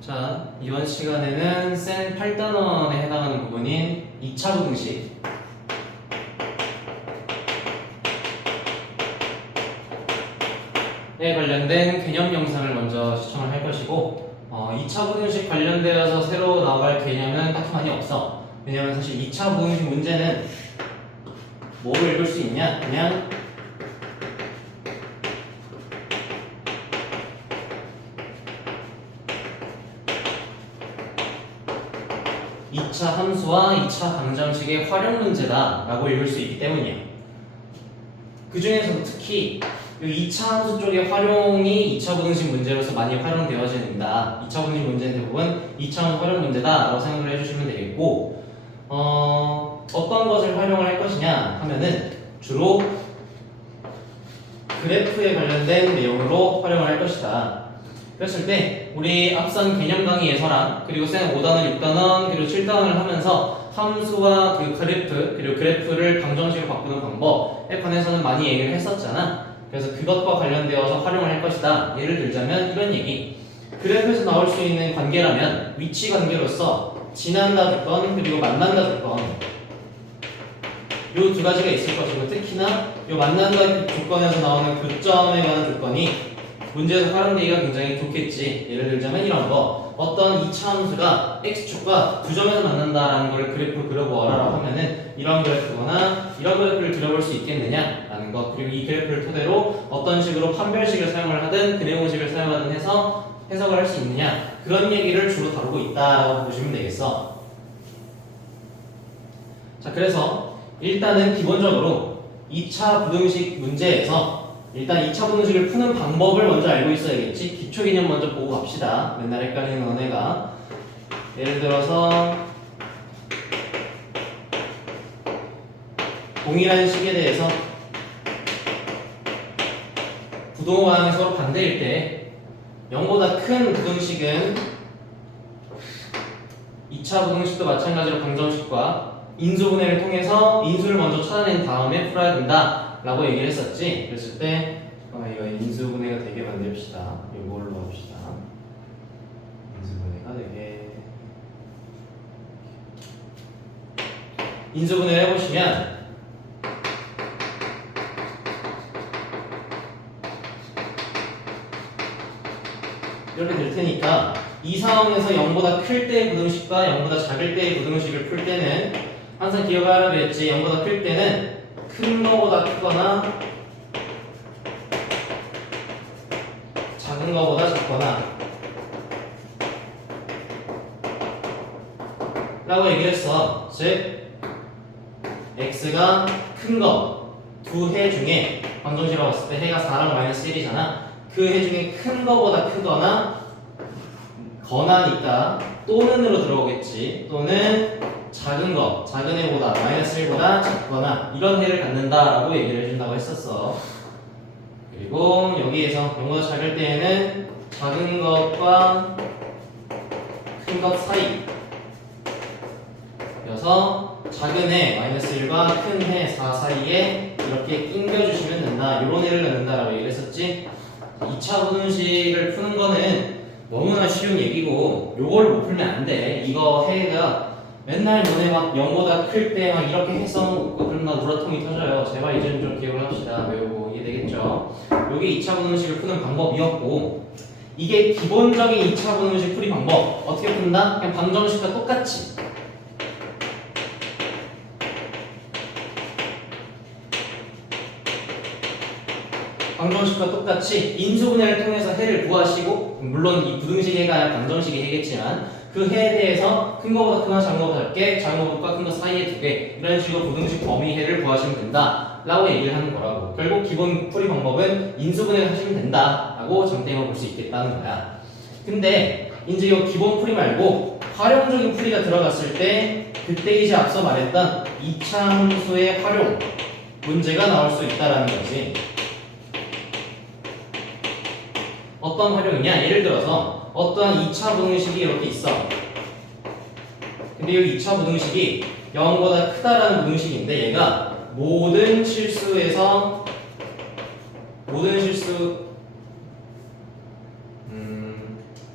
자, 이번 시간에는 센 8단원에 해당하는 부분인 2차 부등식에 관련된 개념 영상을 먼저 시청을 할 것이고 2차 부등식 관련되어서 새로 나올 개념은 딱히 많이 없어. 왜냐면 사실 2차 부등식 문제는 뭐를 읽을 수 있냐? 그냥 2차 함수와 2차 방정식의 활용 문제다 라고 읽을 수 있기 때문이에요. 그 중에서도 특히 이 2차 함수 쪽의 활용이 2차 부등식 문제로서 많이 활용되어진다. 2차 부등식 문제는 대부분 2차 함수 활용 문제다 라고 생각을 해주시면 되겠고, 어떤 것을 활용을 할 것이냐 하면은 주로 그래프에 관련된 내용으로 활용을 할 것이다. 그랬을 때 우리 앞선 개념 강의에서랑 그리고 쌤 5단원, 6단원, 그리고 7단원을 하면서 함수와 그 그래프, 그리고 그래프를 방정식으로 바꾸는 방법에 관해서는 많이 얘기를 했었잖아. 그래서 그것과 관련되어서 활용을 할 것이다. 예를 들자면 이런 얘기. 그래프에서 나올 수 있는 관계라면 위치 관계로서 지난다 조건 그리고 만난다 조건, 요 두 가지가 있을 것이고, 특히나 요 만난다 조건에서 나오는 교점에 관한 조건이 문제에서 활용되기가 굉장히 좋겠지. 예를 들자면 이런 거. 어떤 2차 함수가 x축과 두 점에서 만난다라는 걸 그래프로 그려보아라 하면은 이런 그래프거나 이런 그래프를 그려볼 수 있겠느냐라는 것. 그리고 이 그래프를 토대로 어떤 식으로 판별식을 사용을 하든 그래공식을 사용하든 해서 해석을 할 수 있느냐, 그런 얘기를 주로 다루고 있다고 보시면 되겠어. 자, 그래서 일단은 기본적으로 2차 부등식 문제에서 일단 2차 부등식을 푸는 방법을 먼저 알고 있어야겠지. 기초 개념 먼저 보고 갑시다. 맨날 헷갈리는 너네가. 예를 들어서 동일한 식에 대해서 부동호 방향이 서로 반대일 때 0보다 큰 부등식은 2차 부등식도 마찬가지로 방정식과 인수분해를 통해서 인수를 먼저 찾아낸 다음에 풀어야 된다 라고 얘기를 했었지. 그랬을 때 이거 인수분해가 되게 만듭시다. 이걸로 합시다. 인수분해가 되게. 인수분해를 해보시면 이렇게 될 테니까 이 상황에서 0보다 클 때의 부등식과 0보다 작을 때의 부등식을 풀 때는 항상 기억하라 그랬지. 0보다 클 때는 큰 거보다 크거나 작은 거보다 작거나 라고 얘기를 했어. 즉 x가 큰 거 두 해 중에 방정식으로 봤을 때 해가 4랑 마이너스 1이잖아. 그 해 중에 큰 거보다 크거나 거나니까 또는으로 들어오겠지. 또는 작은 거, 작은 애보다 마이너스 1보다 작거나 이런 해를 갖는다라고 얘기를 해준다고 했었어. 그리고 여기에서 0보다 작을 때에는 작은 것과 큰 것 사이 여서 작은 해 마이너스 1과 큰 해 4 사이에 이렇게 낑겨주시면 된다. 이런 해를 갖는다라고 얘기를 했었지. 2차 부등식을 푸는 거는 너무나 쉬운 얘기고 요거를 못 풀면 안 돼. 이거 해가 맨날 너네 막 0보다 클 때 막 이렇게 해서 그럼 나 우라통이 터져요. 제발 이제는 좀 기억을 합시다. 외우고 이해되겠죠? 요게 2차 부등식을 푸는 방법이었고, 이게 기본적인 2차 부등식 풀이 방법. 어떻게 푼다? 그냥 방정식과 똑같이 방정식과 똑같이 인수분해를 통해서 해를 구하시고, 물론 이 부등식 해가 방정식의 해겠지만 그 해에 대해서 큰 거보다 크거나 작은 거보다 작게, 작은 거보다 큰 거 사이에 두 개, 이런 식으로 부등식 범위 해를 구하시면 된다 라고 얘기를 하는 거라고. 결국 기본 풀이 방법은 인수분해를 하시면 된다 라고 장땡으로 볼 수 있겠다는 거야. 근데 이제 이 기본 풀이 말고 활용적인 풀이가 들어갔을 때 그때 이제 앞서 말했던 2차 함수의 활용 문제가 나올 수 있다라는 거지. 어떤 활용이냐? 예를 들어서 어떠한 2차 부등식이 이렇게 있어. 근데 이 2차 부등식이 0보다 크다라는 부등식인데 얘가 모든 실수에서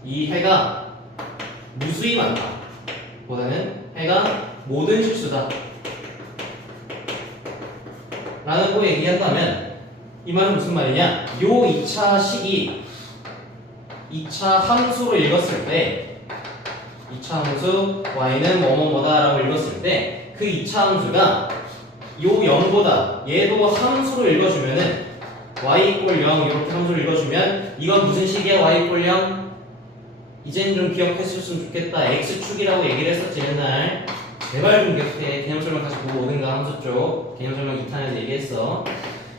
이 해가 무수히 많다 보다는 해가 모든 실수다 라는 거 얘기한다면 이 말은 무슨 말이냐? 요 2차 식이 2차 함수로 읽었을 때 2차 함수 y는 뭐뭐뭐다 라고 읽었을 때 그 2차 함수가 요 0보다 얘도 함수로 읽어주면은 y 이꼴 0 이렇게 함수로 읽어주면 이건 무슨 식이야? y 이꼴 0? 이제는 좀 기억했으면 좋겠다. x축이라고 얘기를 했었지 맨날. 제발 좀 기억해. 개념 설명 다시 보고 오든가 함수 쪽 개념 설명 2탄에서 얘기했어.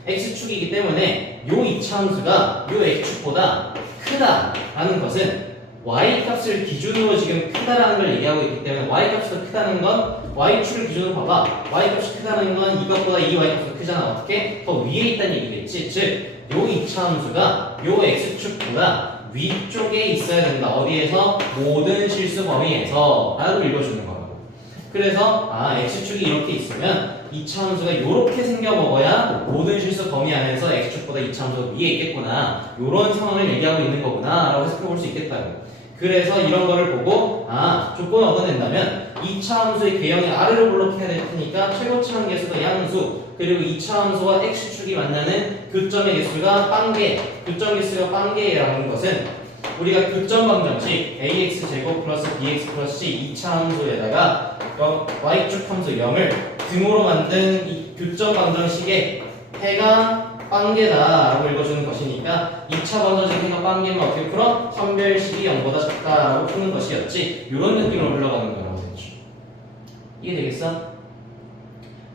x축이기 때문에 요 2차 함수가 요 x축보다 크다라는 것은 y 값을 기준으로 지금 크다라는 걸 얘기하고 있기 때문에 y 값이 더 크다는 건 y축을 기준으로 봐봐. y 값이 크다는 건 이것보다 이 y 값이 더 크잖아. 어떻게? 더 위에 있다는 얘기겠지. 즉, 요 2차 함수가 요 x축보다 위쪽에 있어야 된다. 어디에서? 모든 실수 범위에서 라고 읽어주는 거라고. 그래서 x축이 이렇게 있으면 2차 함수가 이렇게 생겨 먹어야 모든 실수 범위 안에서 x축보다 2차 함수가 위에 있겠구나. 이런 상황을 얘기하고 있는 거구나 라고 해석해 볼 수 있겠다고. 그래서 이런 거를 보고 조건을 얻어낸다면 2차 함수의 궤형이 아래로 블록해야 될 테니까 최고치 한계수가 양수 그리고 2차 함수와 x축이 만나는 교점의 개수가 빵개 교점 개수가 빵개라는 것은 우리가 교점 방정식 ax제곱 플러스 bx 플러스 c 2차 함수에다가 y축 함수 0을 등호로 만든 이 교점 방정식에 해가 빵개다라고 읽어주는 것이니까 2차 방정식 해가 빵개면 어떻게 풀어? 선별식이 0보다 작다라고 푸는 것이었지. 이런 느낌으로 흘러가는 거라고 했죠. 이해되겠어?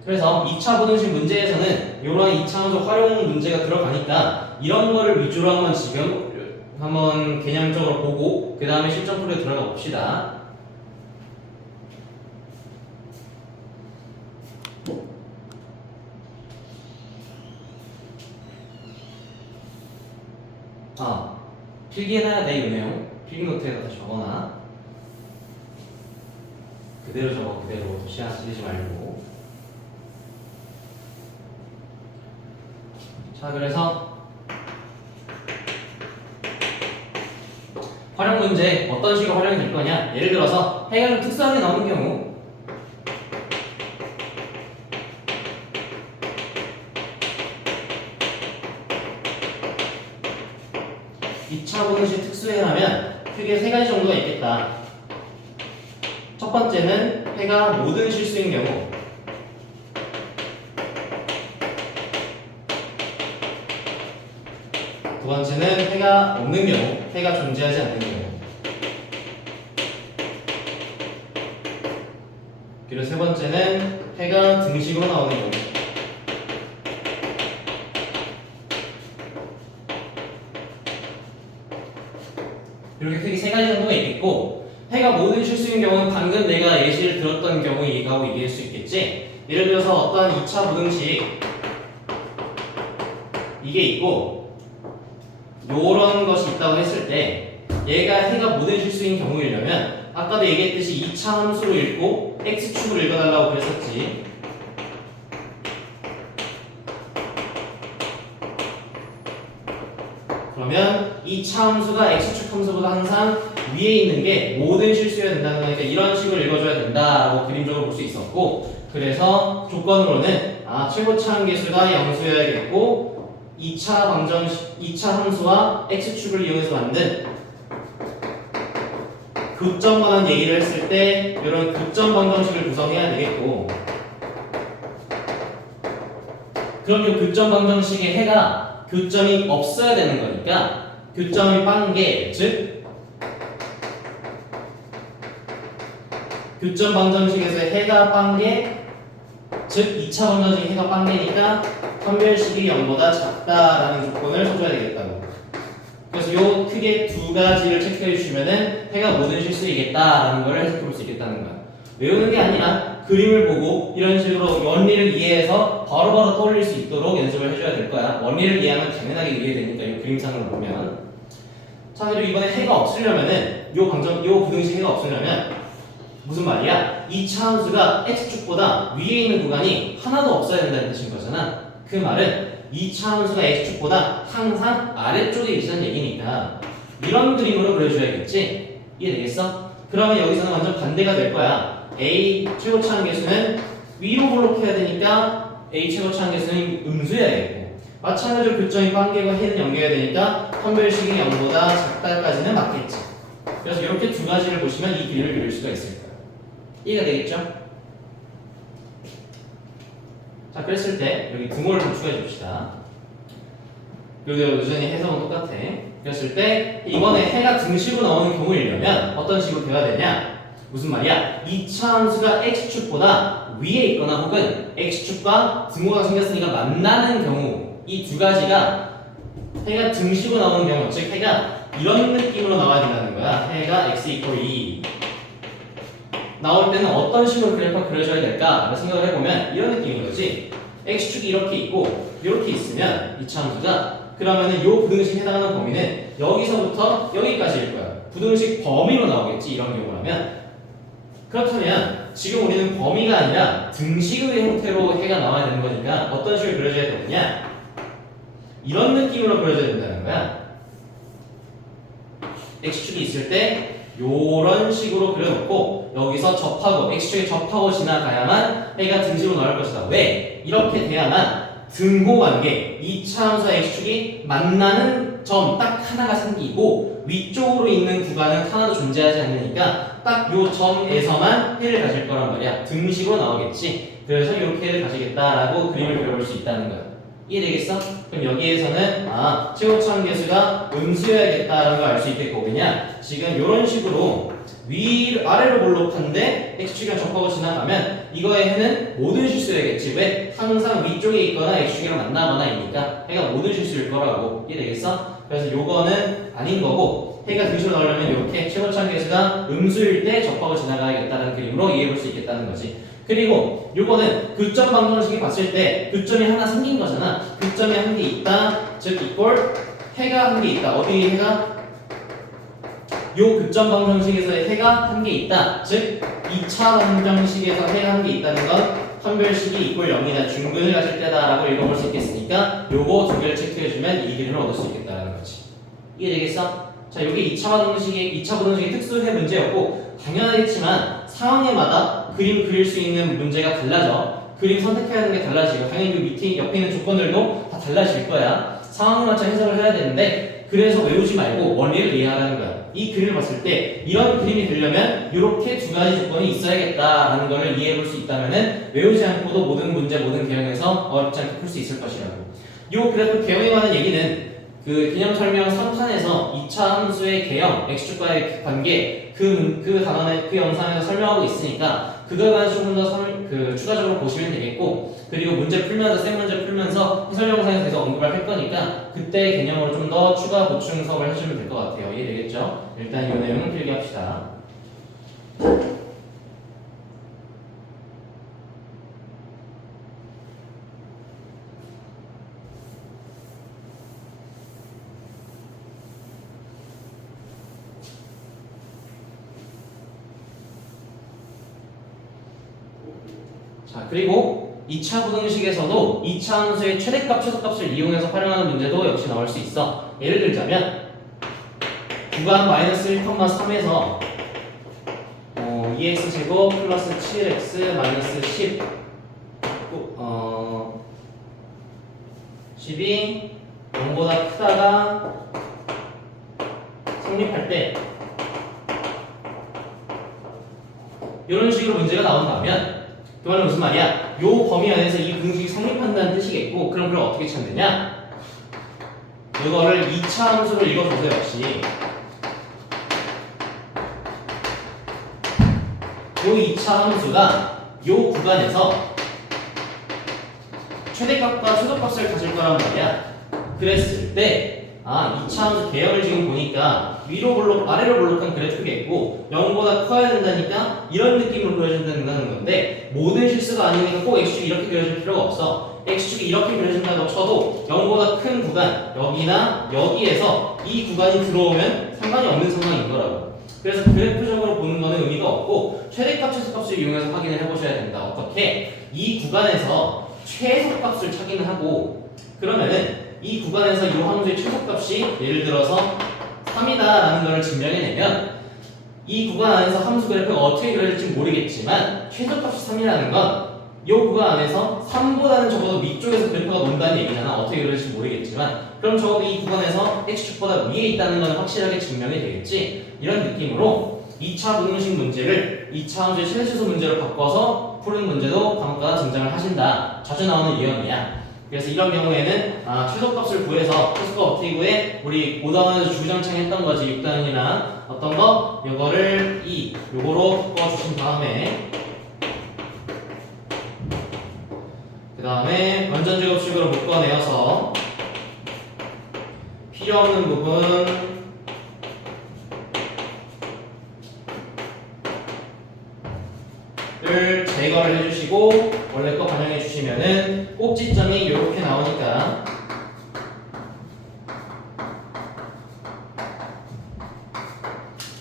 그래서 2차 부등식 문제에서는 이러한 2차 함수 활용 문제가 들어가니까 이런 거를 위주로 한번 지금 한번 개념적으로 보고 그 다음에 실전 풀이에 들어가 봅시다. 필기해놔야 돼. 이 내용 필기 노트에다 적어놔. 그대로 적어. 그대로 시간 쓰지 말고. 자, 그래서 활용 문제 어떤 식으로 활용이 될 거냐? 예를 들어서 해가 좀 특수하게 나오는 경우 2차 부등식 특수해라면 크게 세 가지 정도가 있겠다. 첫 번째는 해가 모든 실수인 경우, 두 번째는 해가 없는 경우, 해가 존재하지 않는 경우, 그리고 세 번째는 해가 등식으로 나오는 경우. 이렇게 크게 세 가지 정도가 있겠고, 해가 모든 실수인 경우는 방금 내가 예시를 들었던 경우 얘기하고 얘기할 수 있겠지. 예를 들어서 어떤 2차 부등식 이게 있고 요런 것이 있다고 했을 때 얘가 해가 모든 실수인 경우이려면 아까도 얘기했듯이 2차 함수로 읽고 x축으로 읽어달라고 그랬었지. 그러면 2차 함수가 x축 함수보다 항상 위에 있는 게 모든 실수여야 된다는 거니까 이런 식으로 읽어줘야 된다라고 그림적으로 볼 수 있었고, 그래서 조건으로는 최고치 한계수가 양수여야겠고 2차 함수와 x축을 이용해서 만든 교점 관한 얘기를 했을 때 이런 교점 방정식을 구성해야 되겠고, 그럼 이 교점 방정식의 해가 교점이 없어야 되는 거니까 교점이 빵개, 즉 교점 방정식에서 해가 빵개, 즉 2차 방정식 해가 빵개니까 선별식이 0보다 작다라는 조건을 써줘야 되겠다고. 그래서 요 크게 두 가지를 체크해 주시면은 해가 모든 실수이겠다라는 걸 해석해 볼 수 있겠다는 거야. 외우는 게 아니라 그림을 보고 이런 식으로 원리를 이해해서 바로바로 떠올릴 수 있도록 연습을 해줘야 될 거야. 원리를 이해하면 당연하게 이해되니까 이 그림상으로 보면. 자, 그리고 이번에 해가 없으려면은 요 부등식 해가 없으려면 무슨 말이야? 2차 함수가 x축보다 위에 있는 구간이 하나도 없어야 된다는 뜻인 거잖아. 그 말은 2차 함수가 x축보다 항상 아래쪽에 있다는 얘기니까 이런 그림으로 그려줘야겠지? 이해되겠어? 그러면 여기서는 완전 반대가 될 거야. A 최고차항 계수는 위로 볼록해야 되니까 A 최고차항 계수는 음수여야 되고, 마찬가지로 교점이 빵개고 해는 연결해야 되니까 판별식이 0보다 작다까지는 맞겠지. 그래서 이렇게 두 가지를 보시면 이 그림을 그릴 수가 있을 거예요. 이해가 되겠죠? 자, 그랬을 때 여기 등호를 좀 추가해 줍시다. 그리고 여전히 해석은 똑같아. 그랬을 때 이번에 해가 등식으로 나오는 경우이려면 어떤 식으로 돼야 되냐? 무슨 말이야? 2차 함수가 x축보다 위에 있거나 혹은 x축과 등호가 생겼으니까 만나는 경우, 이 두 가지가 해가 등식으로 나오는 경우, 즉 해가 이런 느낌으로 나와야 된다는 거야. 해가 x = 2 나올 때는 어떤 식으로 그래프가 그려져야 될까? 생각을 해보면 이런 느낌인 거지. x축이 이렇게 있고 이렇게 있으면 2차 함수가, 그러면은 이 부등식에 해당하는 범위는 여기서부터 여기까지일 거야. 부등식 범위로 나오겠지, 이런 경우라면. 그렇다면 지금 우리는 범위가 아니라 등식의 형태로 해가 나와야 되는 거니까 어떤 식으로 그려져야 되느냐? 이런 느낌으로 그려져야 된다는 거야. x축이 있을 때 요런 식으로 그려놓고 여기서 접하고, x축에 접하고 지나가야만 해가 등식으로 나올 것이다. 왜? 이렇게 돼야만 등호 관계, 2차 함수와 x축이 만나는 점 딱 하나가 생기고 위쪽으로 있는 구간은 하나도 존재하지 않으니까 딱 요 점에서만 해를 가질 거란 말이야. 등식으로 나오겠지. 그래서 이렇게 해를 가지겠다라고 그림을 그려볼 수 있다는 거야. 이해되겠어? 그럼 여기에서는 최고차항 계수가 음수여야겠다라는 걸 알 수 있겠고, 왜냐? 지금 이런 식으로 아래로 볼록한데 x축이랑 접하고 지나가면 이거의 해는 모든 실수여야겠지. 왜? 항상 위쪽에 있거나 x축이랑 만나거나이니까 해가 모든 실수일 거라고. 이해되겠어? 그래서 요거는 아닌 거고, 해가 등식으로 나오려면 이렇게 최고차항 계수가 음수일 때 접하고 지나가야겠다는 그림으로 이해해볼 수 있겠다는 거지. 그리고 요거는 교점 방정식이 봤을 때 교점이 하나 생긴 거잖아. 교점이 한 개 있다, 즉 이꼴 해가 한 개 있다. 어디 해가? 요 교점 방정식에서의 해가 한 개 있다. 즉 2차 방정식에서 해가 한 개 있다는 건 판별식이 이꼴 0이나 중근을 가질 때다라고 읽어볼 수 있겠으니까 요거 두 개를 체크해주면 이 그림을 얻을 수 있겠다는 거지. 이해되겠어? 자, 요게 2차 부등식의 특수해 문제였고, 당연하겠지만 상황에마다 그림 그릴 수 있는 문제가 달라져. 그림 선택해야 하는 게 달라지고, 당연히 그 밑에 옆에 있는 조건들도 다 달라질 거야. 상황에 맞춰 해석을 해야 되는데, 그래서 외우지 말고 원리를 이해하라는 거야. 이 그림을 봤을 때 이런 그림이 되려면 이렇게 두 가지 조건이 있어야겠다라는 걸 이해해 볼 수 있다면은 외우지 않고도 모든 문제, 모든 개형에서 어렵지 않게 풀 수 있을 것이라고. 이 그래프 개형에 관한 얘기는 그 개념 설명 3탄에서 2차 함수의 개형, x축과의 관계, 그 단원의 그 영상에서 설명하고 있으니까 그거에 관해서 조금 더 추가적으로 보시면 되겠고, 그리고 문제 풀면서 생 문제 풀면서 해설 영상에서 계속 언급을 할 거니까 그때 개념으로 좀 더 추가 보충 수업을 해주면 될 것 같아요. 이해되겠죠? 일단 이 내용은 필기합시다. 자, 그리고 2차 부등식에서도 2차 함수의 최대값, 최소값을 이용해서 활용하는 문제도 역시 나올 수 있어. 예를 들자면 구간 마이너스 1,3에서 2x제곱 플러스 7x 마이너스 10이 0보다 크다가 성립할 때 이런 식으로 문제가 나온다면 그 말은 무슨 말이야? 요 범위 안에서 이 부등식이 성립한다는 뜻이겠고, 그럼 그걸 어떻게 찾느냐? 이거를 2차 함수로 읽어줘서 역시 요 2차 함수가 요 구간에서 최대값과 최소값을 가질 거란 말이야. 그랬을 때 2차 함수 개형을 지금 보니까 위로 볼록, 아래로 볼록한 그래프겠고 0보다 커야 된다니까 이런 느낌으로 그려진다는 건데, 모든 실수가 아니니까 꼭 x축이 이렇게 그려질 필요가 없어. x축이 이렇게 그려진다고 쳐도 0보다 큰 구간, 여기나 여기에서 이 구간이 들어오면 상관이 없는 상황인 거라고. 그래서 그래프적으로 보는 거는 의미가 없고 최대값, 최소값을 이용해서 확인을 해보셔야 된다. 어떻게? 이 구간에서 최소값을 확인을 하고, 그러면은 이 구간에서 이 함수의 최소값이 예를 들어서 3이다 라는 걸 증명해내면 이 구간 안에서 함수 그래프가 어떻게 그려질지 모르겠지만 최소값이 3이라는 건 이 구간 안에서 3보다는 적어도 위쪽에서 그래프가 논다는 얘기잖아. 어떻게 그려질지 모르겠지만 그럼 적어도 이 구간에서 x축보다 위에 있다는 건 확실하게 증명이 되겠지. 이런 느낌으로 2차 부등식 문제를 2차 함수의 최대치수 문제로 바꿔서 푸는 문제도 간혹가다 등장을 하신다. 자주 나오는 유형이야. 그래서 이런 경우에는 최소값을 구해서 최소값 어떻게 구해? 우리 5단원에서 주구장창 했던 거지. 6단원이나 어떤 거? 요거를 요거로 바꿔주신 다음에 그 다음에 완전 제곱식으로 묶어내어서 필요 없는 부분 를 제거를 해주시고 원래 거 반영해 주시면은 꼭지점이 이렇게 나오니까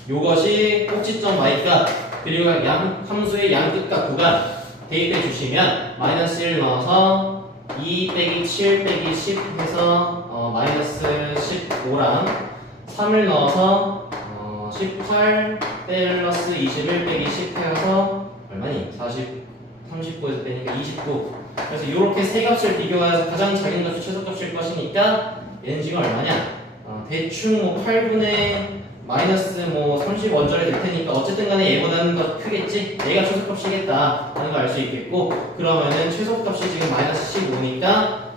요것이 꼭지점 y값 그리고 함수의 양끝과 구간 대입해 주시면 마이너스 1 넣어서 2 빼기 7 빼기 10 해서 마이너스 15랑 3을 넣어서 18 플러스 21 빼기 10 해서 얼마니? 40, 39에서 빼니까 29. 그래서 이렇게 세 값을 비교해서 가장 작은 값이 최소값일 것이니까 얘는 지금 얼마냐? 대충 뭐 8분의 마이너스 뭐 30 원절이 될 테니까 어쨌든 간에 얘보다는 더 크겠지? 얘가 최소값이겠다 하는 거 알 수 있겠고 그러면은 최소값이 지금 마이너스 15니까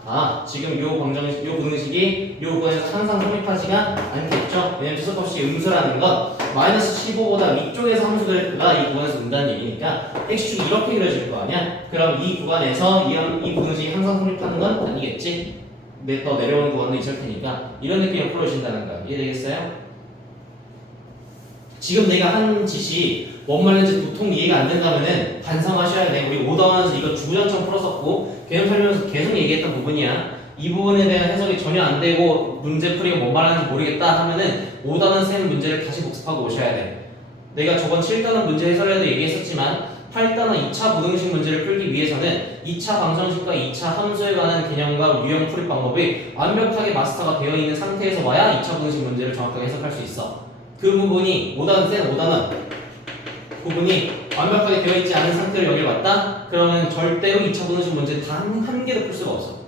지금 요 부등식이 요 부분에서 항상 성립하지가 않겠죠? 왜냐면 최소값이 음수라는 건 마이너스 15보다 위쪽에서 함수 그래프가 이 구간에서 논다는 얘기니까 x축이 이렇게 그려질 거 아니야? 그럼 이 구간에서 이 부등식이 항상 성립하는 건 아니겠지? 더 내려오는 구간도 있을 테니까 이런 느낌으로 풀어주신다는 거 이해되겠어요? 지금 내가 한 짓이 뭔 말인지 도통 이해가 안 된다면은 반성하셔야 돼. 우리 5단원에서 이거 주구장창 풀었었고 개념 설명에서 계속 얘기했던 부분이야. 이 부분에 대한 해석이 전혀 안 되고 문제 풀이가 뭔 말하는지 모르겠다 하면은 5단원 쌤 문제를 다시 복습하고 오셔야 돼. 내가 저번 7단원 문제 해설에도 얘기했었지만 8단원 2차 부등식 문제를 풀기 위해서는 2차 방정식과 2차 함수에 관한 개념과 유형 풀이 방법이 완벽하게 마스터가 되어 있는 상태에서 와야 2차 부등식 문제를 정확하게 해석할 수 있어. 그 부분이 5단원 부분이 완벽하게 되어 있지 않은 상태로 여기를 왔다? 그러면 절대로 2차 부등식 문제 단 한 개도 풀 수가 없어.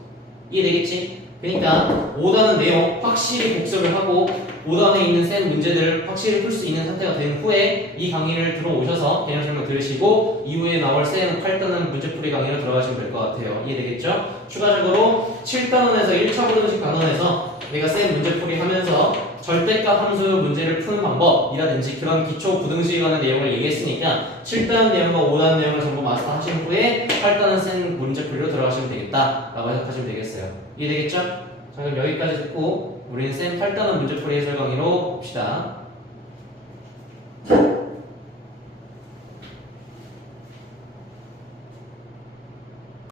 이해되겠지? 그러니까 5단원 내용 확실히 복습을 하고 5단원에 있는 쌤 문제들을 확실히 풀 수 있는 상태가 된 후에 이 강의를 들어오셔서 개념 설명 들으시고 이후에 나올 쌤 8단원 문제풀이 강의로 들어가시면 될 것 같아요. 이해되겠죠? 추가적으로 7단원에서 1차 부등식 단원에서 내가 쌤 문제풀이 하면서 절대값 함수 문제를 푸는 방법이라든지 그런 기초 부등식에 관한 내용을 얘기했으니까 7단원 내용과 5단원 내용을 전부 마스터하신 후에 8단원 쌤 문제풀이로 들어가시면 되겠다 라고 해석하시면 되겠어요. 이해되겠죠? 자 그럼 여기까지 듣고 우리는 쌤 8단원 문제풀이 해설 강의로 봅시다.